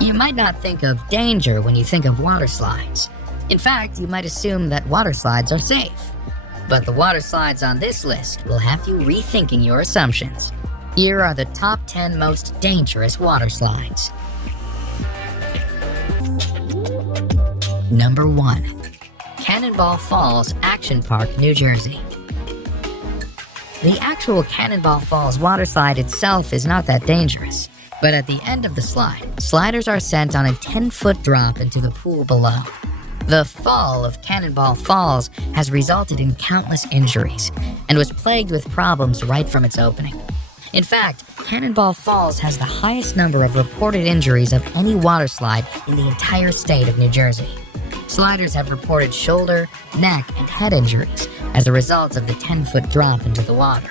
You might not think of danger when you think of water slides. In fact, you might assume that water slides are safe. But the water slides on this list will have you rethinking your assumptions. Here are the top 10 most dangerous water slides. Number 1. Cannonball Falls Action Park, New Jersey. The actual Cannonball Falls water slide itself is not that dangerous, but at the end of the slide, sliders are sent on a 10-foot drop into the pool below. The fall of Cannonball Falls has resulted in countless injuries and was plagued with problems right from its opening. In fact, Cannonball Falls has the highest number of reported injuries of any water slide in the entire state of New Jersey. Sliders have reported shoulder, neck, and head injuries as a result of the 10-foot drop into the water.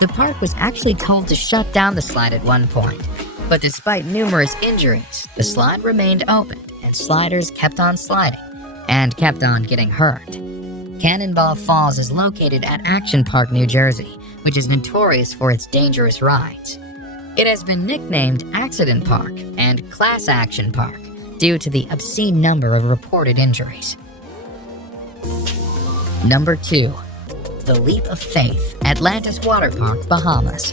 The park was actually told to shut down the slide at one point, but despite numerous injuries, the slide remained open and sliders kept on sliding and kept on getting hurt. Cannonball Falls is located at Action Park, New Jersey, which is notorious for its dangerous rides. It has been nicknamed Accident Park and Class Action Park due to the obscene number of reported injuries. Number 2. The Leap of Faith, Atlantis Water Park, Bahamas.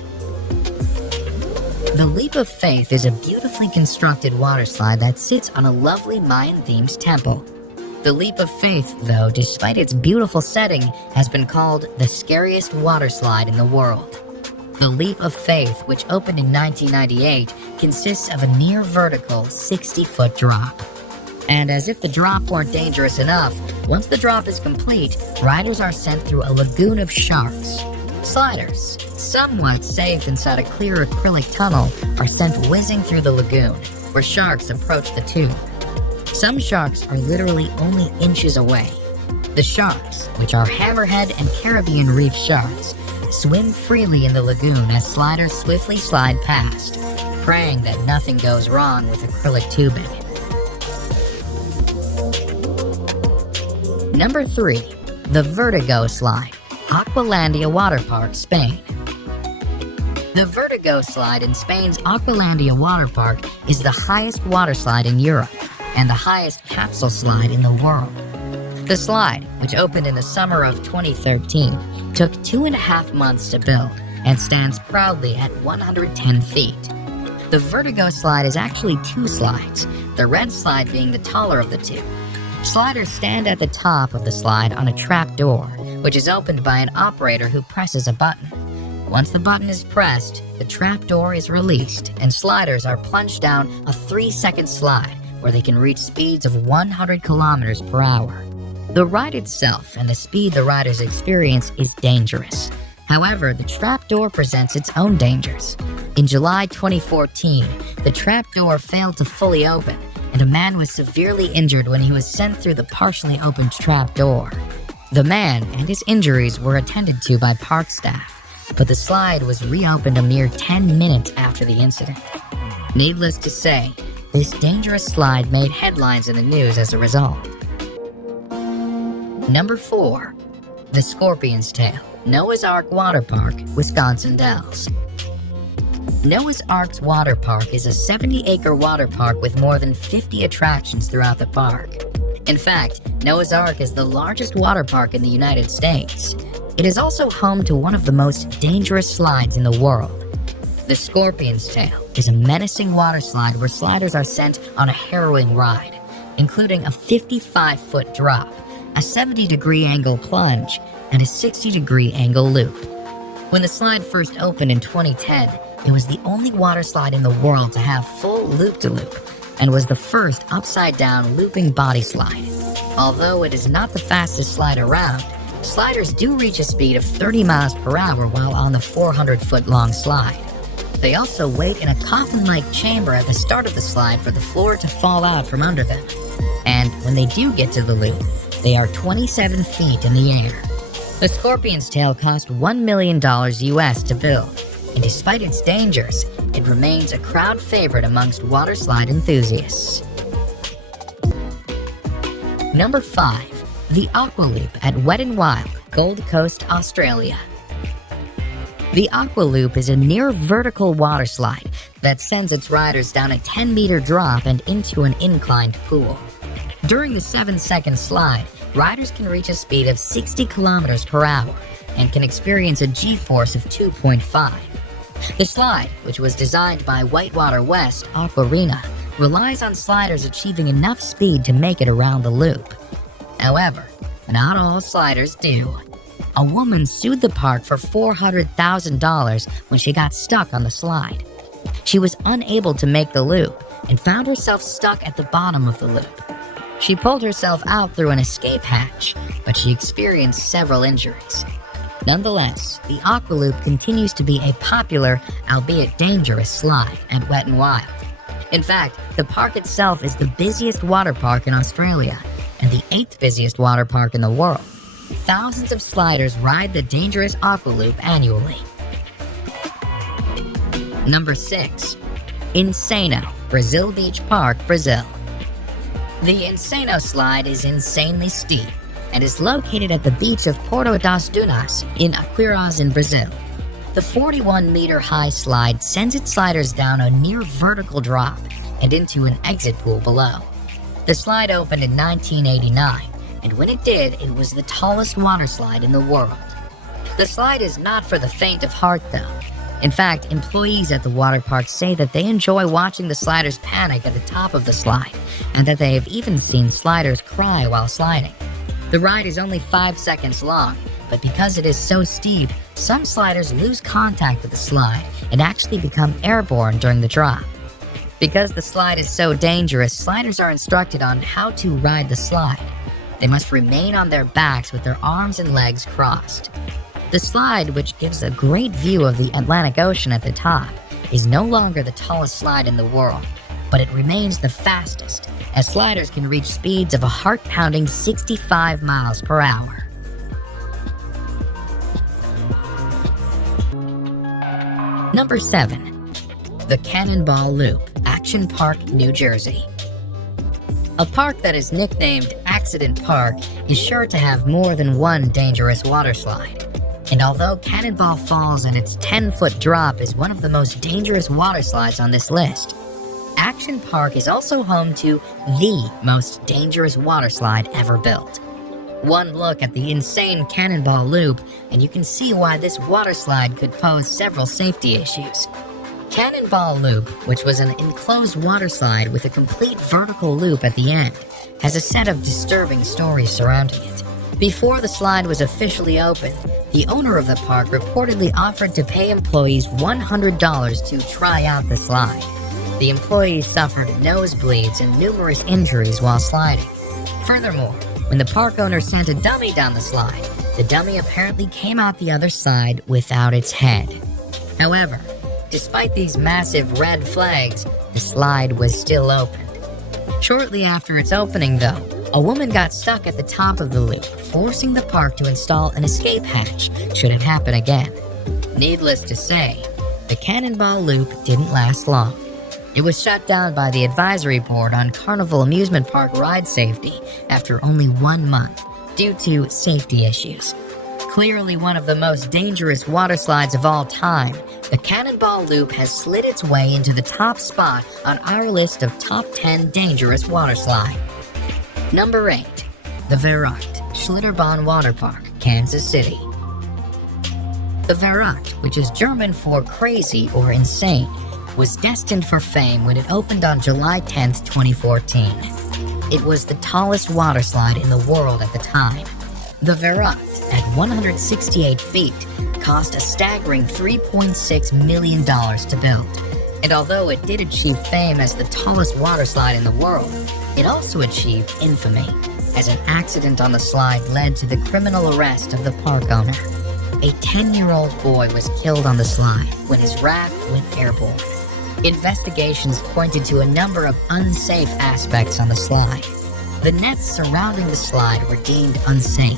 The Leap of Faith is a beautifully constructed water slide that sits on a lovely Mayan-themed temple. The Leap of Faith, though, despite its beautiful setting, has been called the scariest water slide in the world. The Leap of Faith, which opened in 1998, consists of a near-vertical 60-foot drop. And as if the drop weren't dangerous enough, once the drop is complete, riders are sent through a lagoon of sharks. Sliders, somewhat safe inside a clear acrylic tunnel, are sent whizzing through the lagoon, where sharks approach the tube. Some sharks are literally only inches away. The sharks, which are hammerhead and Caribbean reef sharks, swim freely in the lagoon as sliders swiftly slide past, praying that nothing goes wrong with acrylic tubing. Number 3. The Vertigo Slide, Aqualandia Water Park, Spain. The Vertigo Slide in Spain's Aqualandia Water Park is the highest water slide in Europe and the highest capsule slide in the world. The slide, which opened in the summer of 2013, took 2.5 months to build and stands proudly at 110 feet. The Vertigo Slide is actually 2 slides, the red slide being the taller of the two. Sliders stand at the top of the slide on a trap door, which is opened by an operator who presses a button. Once the button is pressed, the trap door is released and sliders are plunged down a 3-second slide where they can reach speeds of 100 kilometers per hour. The ride itself and the speed the riders experience is dangerous. However, the trapdoor presents its own dangers. In July 2014, the trapdoor failed to fully open, and a man was severely injured when he was sent through the partially opened trapdoor. The man and his injuries were attended to by park staff, but the slide was reopened a mere 10 minutes after the incident. Needless to say, this dangerous slide made headlines in the news as a result. Number 4. The Scorpion's Tail, Noah's Ark Water Park, Wisconsin Dells. Noah's Ark's Water Park is a 70-acre water park with more than 50 attractions throughout the park. In fact, Noah's Ark is the largest water park in the United States. It is also home to one of the most dangerous slides in the world. The Scorpion's Tail is a menacing water slide where sliders are sent on a harrowing ride, including a 55-foot drop, a 70-degree angle plunge, and a 60-degree angle loop. When the slide first opened in 2010, it was the only water slide in the world to have full loop-to-loop and was the first upside-down looping body slide. Although it is not the fastest slide around, sliders do reach a speed of 30 miles per hour while on the 400-foot-long slide. They also wait in a coffin-like chamber at the start of the slide for the floor to fall out from under them. And when they do get to the loop, they are 27 feet in the air. The Scorpion's Tail cost $1 million US to build, and despite its dangers, it remains a crowd favorite amongst water slide enthusiasts. Number 5. The Aqua Loop at Wet n Wild, Gold Coast, Australia. The Aqua Loop is a near-vertical water slide that sends its riders down a 10-meter drop and into an inclined pool. During the 7-second slide, riders can reach a speed of 60 kilometers per hour and can experience a G-force of 2.5. The slide, which was designed by Whitewater West Aquarena, relies on sliders achieving enough speed to make it around the loop. However, not all sliders do. A woman sued the park for $400,000 when she got stuck on the slide. She was unable to make the loop and found herself stuck at the bottom of the loop. She pulled herself out through an escape hatch, but she experienced several injuries. Nonetheless, the Aqualoop continues to be a popular, albeit dangerous, slide at Wet n Wild. In fact, the park itself is the busiest water park in Australia and the 8th busiest water park in the world. Thousands of sliders ride the dangerous Aqualoop annually. Number 6. Insano, Brazil Beach Park, Brazil. The Insano slide is insanely steep and is located at the beach of Porto das Dunas in Aquiraz in Brazil. The 41-meter-high slide sends its sliders down a near vertical drop and into an exit pool below. The slide opened in 1989, and when it did, it was the tallest water slide in the world. The slide is not for the faint of heart, though. In fact, employees at the water park say that they enjoy watching the sliders panic at the top of the slide, and that they have even seen sliders cry while sliding. The ride is only 5 seconds long, but because it is so steep, some sliders lose contact with the slide and actually become airborne during the drop. Because the slide is so dangerous, sliders are instructed on how to ride the slide. They must remain on their backs with their arms and legs crossed. The slide, which gives a great view of the Atlantic Ocean at the top, is no longer the tallest slide in the world, but it remains the fastest, as sliders can reach speeds of a heart-pounding 65 miles per hour. Number 7. The Cannonball Loop, Action Park, New Jersey. A park that is nicknamed Accident Park is sure to have more than one dangerous water slide. And although Cannonball Falls and its 10-foot drop is one of the most dangerous water slides on this list, Action Park is also home to the most dangerous water slide ever built. One look at the insane Cannonball Loop, and you can see why this water slide could pose several safety issues. Cannonball Loop, which was an enclosed water slide with a complete vertical loop at the end, has a set of disturbing stories surrounding it. Before the slide was officially opened, the owner of the park reportedly offered to pay employees $100 to try out the slide. The employees suffered nosebleeds and numerous injuries while sliding. Furthermore, when the park owner sent a dummy down the slide, the dummy apparently came out the other side without its head. However, despite these massive red flags, the slide was still opened. Shortly after its opening, though, a woman got stuck at the top of the loop, forcing the park to install an escape hatch should it happen again. Needless to say, the Cannonball Loop didn't last long. It was shut down by the Advisory Board on Carnival Amusement Park ride safety after only 1 month due to safety issues. Clearly one of the most dangerous water slides of all time, the Cannonball Loop has slid its way into the top spot on our list of top 10 dangerous water slides. Number 8. The Verrückt, Schlitterbahn Water Park, Kansas City. The Verrückt, which is German for crazy or insane, was destined for fame when it opened on July 10, 2014. It was the tallest water slide in the world at the time. The Verrückt, at 168 feet, cost a staggering $3.6 million to build. And although it did achieve fame as the tallest water slide in the world, it also achieved infamy, as an accident on the slide led to the criminal arrest of the park owner. A 10-year-old boy was killed on the slide when his raft went airborne. Investigations pointed to a number of unsafe aspects on the slide. The nets surrounding the slide were deemed unsafe,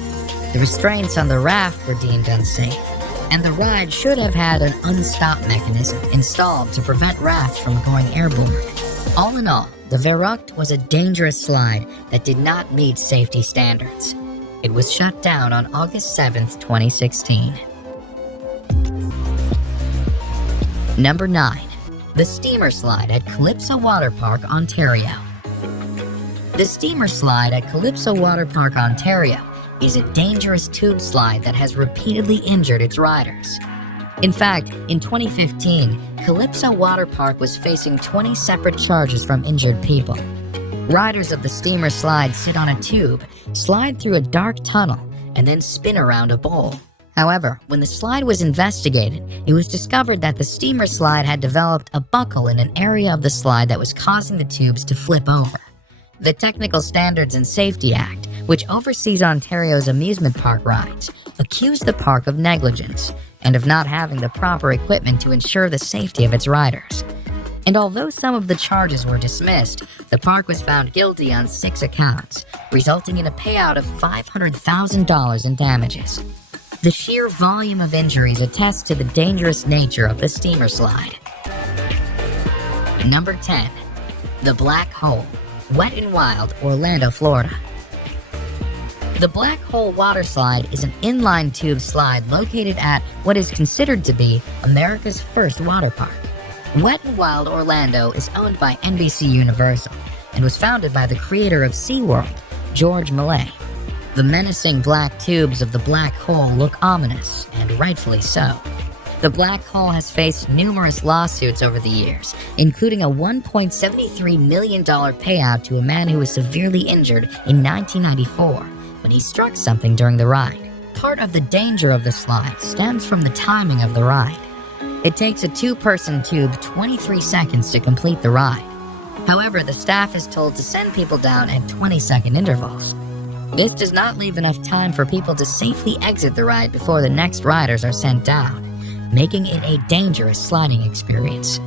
the restraints on the raft were deemed unsafe, and the ride should have had an unstop mechanism installed to prevent rafts from going airborne. All in all, the Verrückt was a dangerous slide that did not meet safety standards. It was shut down on August 7, 2016. Number 9. The Steamer Slide at Calypso Water Park, Ontario. The Steamer Slide at Calypso Water Park, Ontario is a dangerous tube slide that has repeatedly injured its riders. In fact, in 2015, Calypso Water Park was facing 20 separate charges from injured people. Riders of the Steamer Slide sit on a tube, slide through a dark tunnel, and then spin around a bowl. However, when the slide was investigated, it was discovered that the Steamer Slide had developed a buckle in an area of the slide that was causing the tubes to flip over. The Technical Standards and Safety Act, which oversees Ontario's amusement park rides, accused the park of negligence and of not having the proper equipment to ensure the safety of its riders. And although some of the charges were dismissed, the park was found guilty on 6 accounts, resulting in a payout of $500,000 in damages. The sheer volume of injuries attests to the dangerous nature of the Steamer Slide. Number 10. The Black Hole, Wet n Wild, Orlando, Florida. The Black Hole Water Slide is an inline tube slide located at what is considered to be America's first water park. Wet n Wild Orlando is owned by NBC Universal and was founded by the creator of SeaWorld, George Millay. The menacing black tubes of the Black Hole look ominous, and rightfully so. The Black Hole has faced numerous lawsuits over the years, including a $1.73 million payout to a man who was severely injured in 1994 when he struck something during the ride. Part of the danger of the slide stems from the timing of the ride. It takes a 2-person tube 23 seconds to complete the ride. However, the staff is told to send people down at 20-second intervals. This does not leave enough time for people to safely exit the ride before the next riders are sent down, making it a dangerous sliding experience.